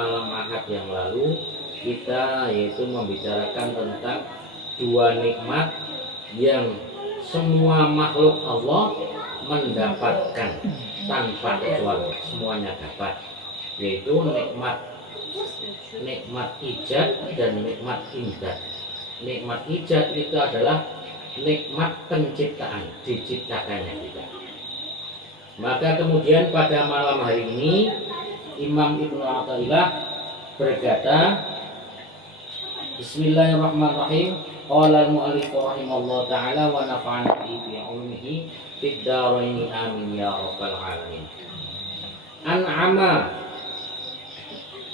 malam Ahad yang lalu kita yaitu membicarakan tentang dua nikmat yang semua makhluk Allah mendapatkan tanpa kecuali, semuanya dapat, yaitu nikmat ijad dan nikmat imdad. Nikmat ijad itu adalah nikmat penciptaan, diciptakannya kita. Maka kemudian pada malam hari ini Imam Ibnu Athaillah berkata, Bismillahirrahmanirrahim. Qala al-mu'allif rahimallahu ta'ala wa nafa'ana bihi bi 'ulumihi fid dharain amin ya rabbal alamin. An'ama,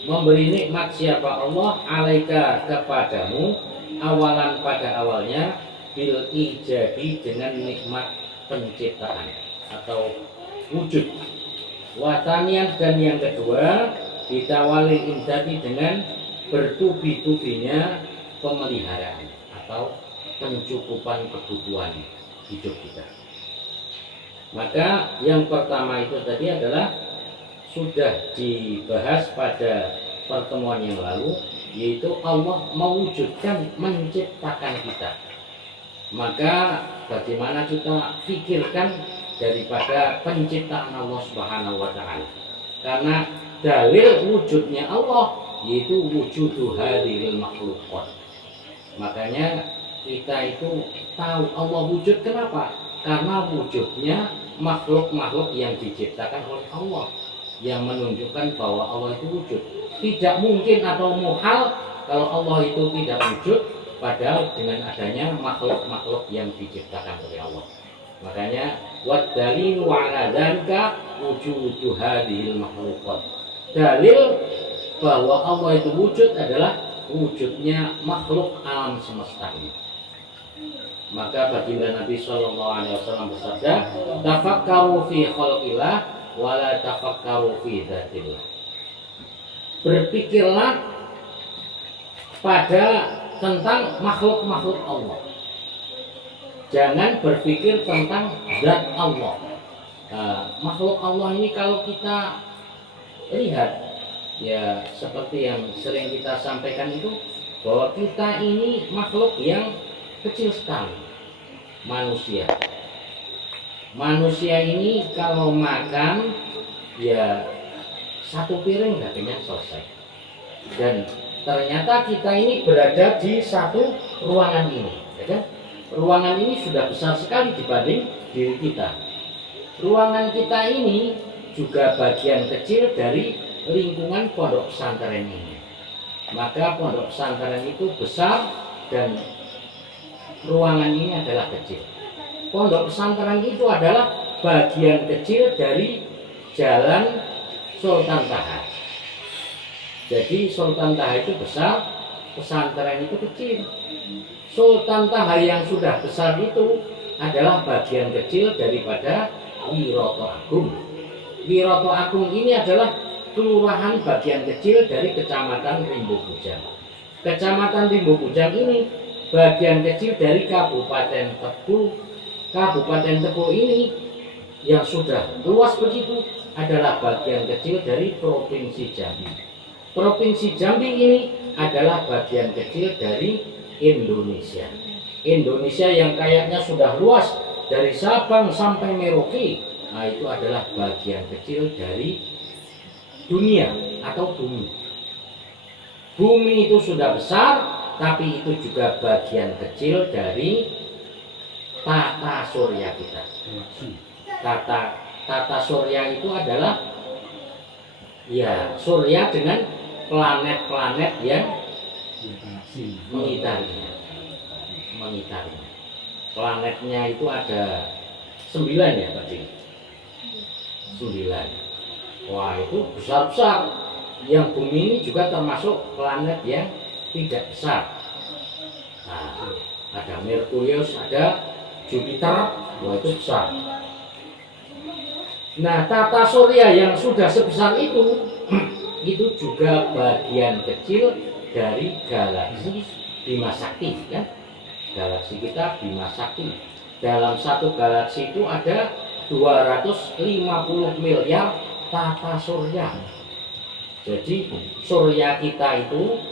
memberi nikmat siapa Allah alaika kepadamu, awalan pada awalnya, bil ijadi dengan nikmat penciptaan atau wujud, watanian dan yang kedua ditawali imdadi dengan bertubi-tubinya pemeliharaan atau pencukupan kebutuhan hidup kita. Maka yang pertama itu tadi adalah sudah dibahas pada pertemuan yang lalu, yaitu Allah mewujudkan, menciptakan kita. Maka bagaimana kita pikirkan daripada penciptaan Allah Subhanahu wa ta'ala, karena dalil wujudnya Allah yaitu wujudu hadhil makhluqat. Makanya kita itu tahu Allah wujud, kenapa? Karena wujudnya makhluk-makhluk yang diciptakan oleh Allah, yang menunjukkan bahwa Allah itu wujud. Tidak mungkin atau muhal kalau Allah itu tidak wujud, padahal dengan adanya makhluk-makhluk yang diciptakan oleh Allah. Makanya waddalilu ala dzalika wujudu hadhil makhluqat. Dalil bahwa Allah itu wujud adalah wujudnya makhluk alam semesta ini. Maka baginda Nabi sallallahu alaihi wasallam bersabda, tafakkaru fi khalqillah wa la tafakkaru fi dzatillah. Berpikirlah pada tentang makhluk-makhluk Allah, jangan berpikir tentang zat Allah. Makhluk Allah ini kalau kita lihat, ya seperti yang sering kita sampaikan itu, bahwa kita ini makhluk yang kecil sekali. Manusia ini kalau makan ya satu piring nggak kenyang selesai. Dan ternyata kita ini berada di satu ruangan ini, ya kan? Ruangan ini sudah besar sekali dibanding diri kita. Ruangan kita ini juga bagian kecil dari lingkungan pondok pesantren ini. Maka pondok pesantren itu besar dan ruangan ini adalah kecil. Pondok pesantren itu adalah bagian kecil dari jalan Sultan Taha. Jadi Sultan Taha itu besar, pesantren itu kecil. Sultan Taha yang sudah besar itu adalah bagian kecil daripada Wiroto Agung. Wiroto Agung ini adalah kelurahan bagian kecil dari Kecamatan Rimbo Bujang. Kecamatan Rimbo Bujang ini bagian kecil dari Kabupaten Tebu. Kabupaten Tebu ini yang sudah luas begitu adalah bagian kecil dari Provinsi Jambi. Provinsi Jambi ini adalah bagian kecil dari Indonesia. Indonesia yang kayaknya sudah luas dari Sabang sampai Merauke, nah itu adalah bagian kecil dari dunia atau bumi. Bumi itu sudah besar, tapi itu juga bagian kecil dari tata surya kita. Tata surya itu adalah ya surya dengan planet-planet yang mengitarinya. Planetnya itu ada 9 ya Pak Cik? 9. Wah itu besar-besar. Yang bumi ini juga termasuk planet yang tidak besar. Nah, ada Merkurius, ada Jupiter, wah itu besar. Nah, tata surya yang sudah sebesar itu juga bagian kecil dari galaksi Bima Sakti, kan? Galaksi kita Bima Sakti. Dalam satu galaksi itu ada 250 miliar tata surya. Jadi surya kita itu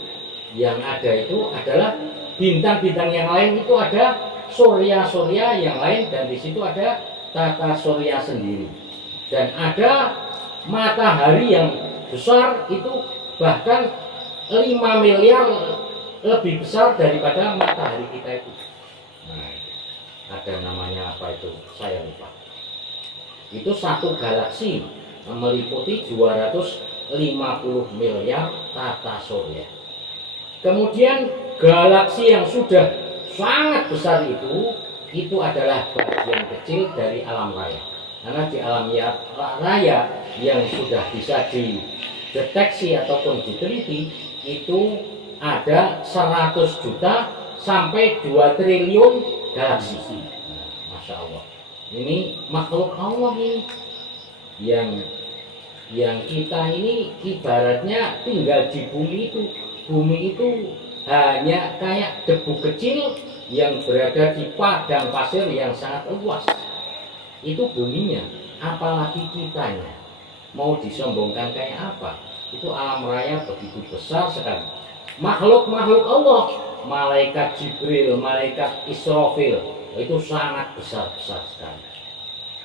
yang ada itu adalah bintang-bintang yang lain, itu ada surya-surya yang lain, dan di situ ada tata surya sendiri. Dan ada matahari yang besar, itu bahkan 5 miliar lebih besar daripada matahari kita itu. Nah, ada namanya apa itu, saya lupa. Itu satu galaksi meliputi 250 miliar tata surya. Kemudian galaksi yang sudah sangat besar itu adalah bagian kecil dari alam raya. Karena di alam raya yang sudah bisa dideteksi ataupun diteliti itu ada 100 juta sampai 2 triliun galaksi. Nah, Masya Allah. Ini makhluk Allah ini yang kita ini ibaratnya tinggal di bumi itu. Bumi itu hanya kayak debu kecil yang berada di padang pasir yang sangat luas. Itu buminya, apalagi kitanya. Mau disombongkan kayak apa? Itu alam raya begitu besar sekali. Makhluk-makhluk Allah, malaikat Jibril, malaikat Israfil, itu sangat besar-besar sekali.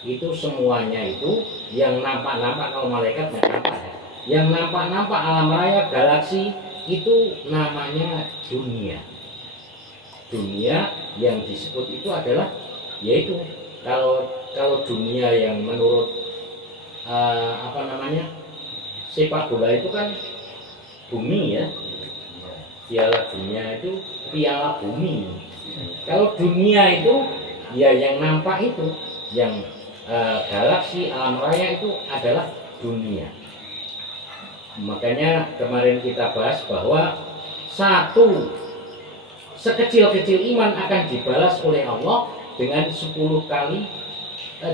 Itu semuanya itu yang nampak-nampak, kalau malaikat nggak nampak ya. Yang nampak-nampak alam raya galaksi itu namanya dunia. Dunia yang disebut itu adalah yaitu kalau dunia yang menurut sepak bola itu kan bumi ya. Piala dunia itu piala bumi. Kalau dunia itu ya yang nampak itu, yang galaksi alam raya itu adalah dunia. Makanya kemarin kita bahas bahwa satu sekecil-kecil iman akan dibalas oleh Allah dengan 10 kali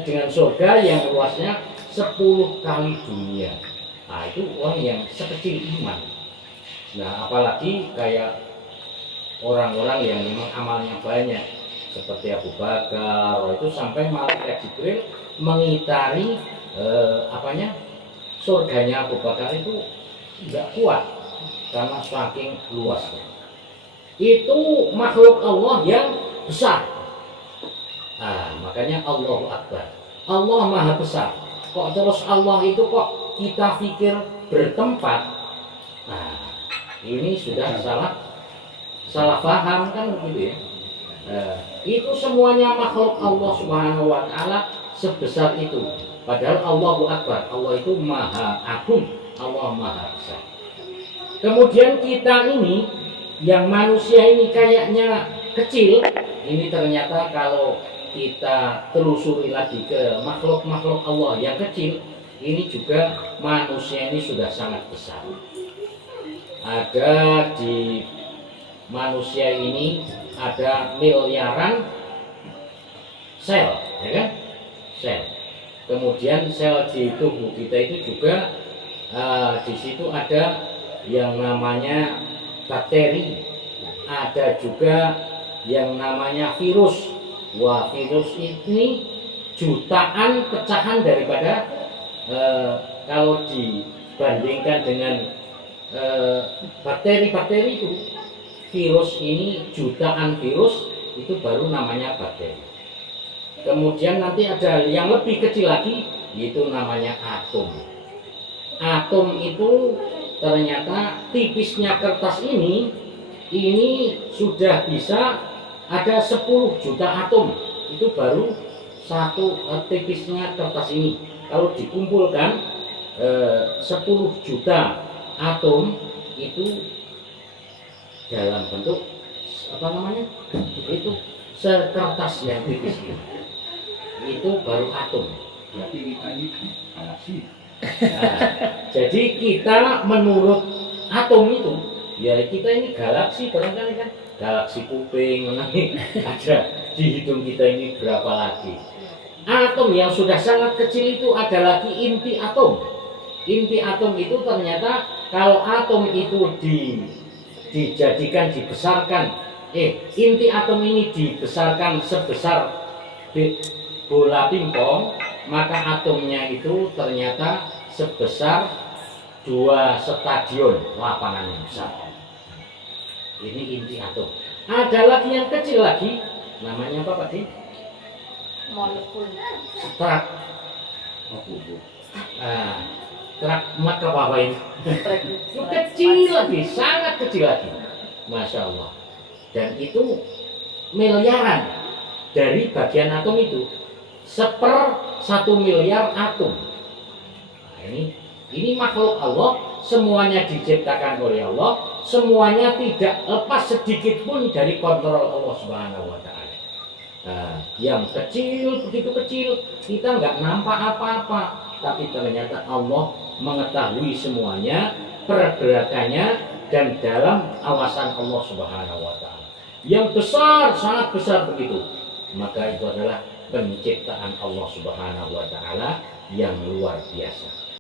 dengan surga yang luasnya 10 kali dunia. Nah, itu orang yang sekecil iman. Nah, apalagi kayak orang-orang yang memang amalnya banyak seperti Abu Bakar, itu sampai malaikat Jibril mengitari surganya Abu Bakar itu tidak kuat karena saking luasnya. Itu makhluk Allah yang besar. Nah, makanya Allahu Akbar. Allah Maha Besar. Kok terus Allah itu kok kita pikir bertempat? Nah, ini sudah salah paham kan begitu ya. Itu semuanya makhluk Allah Subhanahu wa taala sebesar itu. Padahal Allahu Akbar, Allah itu maha agung, Allah maha besar. Kemudian kita ini, yang manusia ini kayaknya kecil, ini ternyata kalau kita telusuri lagi ke makhluk-makhluk Allah yang kecil, ini juga manusia ini sudah sangat besar. Ada di manusia ini ada miliaran sel, ya kan? Sel. Kemudian sel di tubuh kita itu juga di situ ada yang namanya bakteri, ada juga yang namanya virus. Wah, virus ini jutaan pecahan daripada kalau dibandingkan dengan bakteri-bakteri itu, virus ini jutaan virus itu baru namanya bakteri. Kemudian nanti ada yang lebih kecil lagi, yaitu namanya atom. Atom itu ternyata tipisnya kertas ini sudah bisa ada 10 juta atom. Itu baru satu tipisnya kertas ini. Kalau dikumpulkan 10 juta atom itu dalam bentuk itu sekertas yang tipis ini. Itu baru atom. Berarti kita ini galaksi. Nah, jadi kita menurut atom itu, ya kita ini galaksi barangkali kan, galaksi kuping, ada di hidung kita ini berapa lagi. Atom yang sudah sangat kecil itu ada lagi inti atom. Inti atom itu ternyata kalau atom itu dibesarkan, inti atom ini dibesarkan sebesar bola pingpong, maka atomnya itu ternyata sebesar 2 stadion lapangan yang besar. Ini inti atom. Ada lagi yang kecil lagi, namanya apa Pak Di? Molekul. Strat. Strat mak apa ini? Itu kecil lagi, sangat kecil lagi. Masya Allah. Dan itu miliaran dari bagian atom itu. 1/1 miliar atom. Nah, ini makhluk Allah, semuanya diciptakan oleh Allah, semuanya tidak lepas sedikit pun dari kontrol Allah Subhanahu wa taala. Nah, yang kecil begitu kecil, kita nggak nampak apa-apa, tapi ternyata Allah mengetahui semuanya, pergerakannya, dan dalam awasan Allah Subhanahu wa taala. Yang besar, sangat besar begitu. Maka itu adalah penciptaan Allah Subhanahu wa taala yang luar biasa.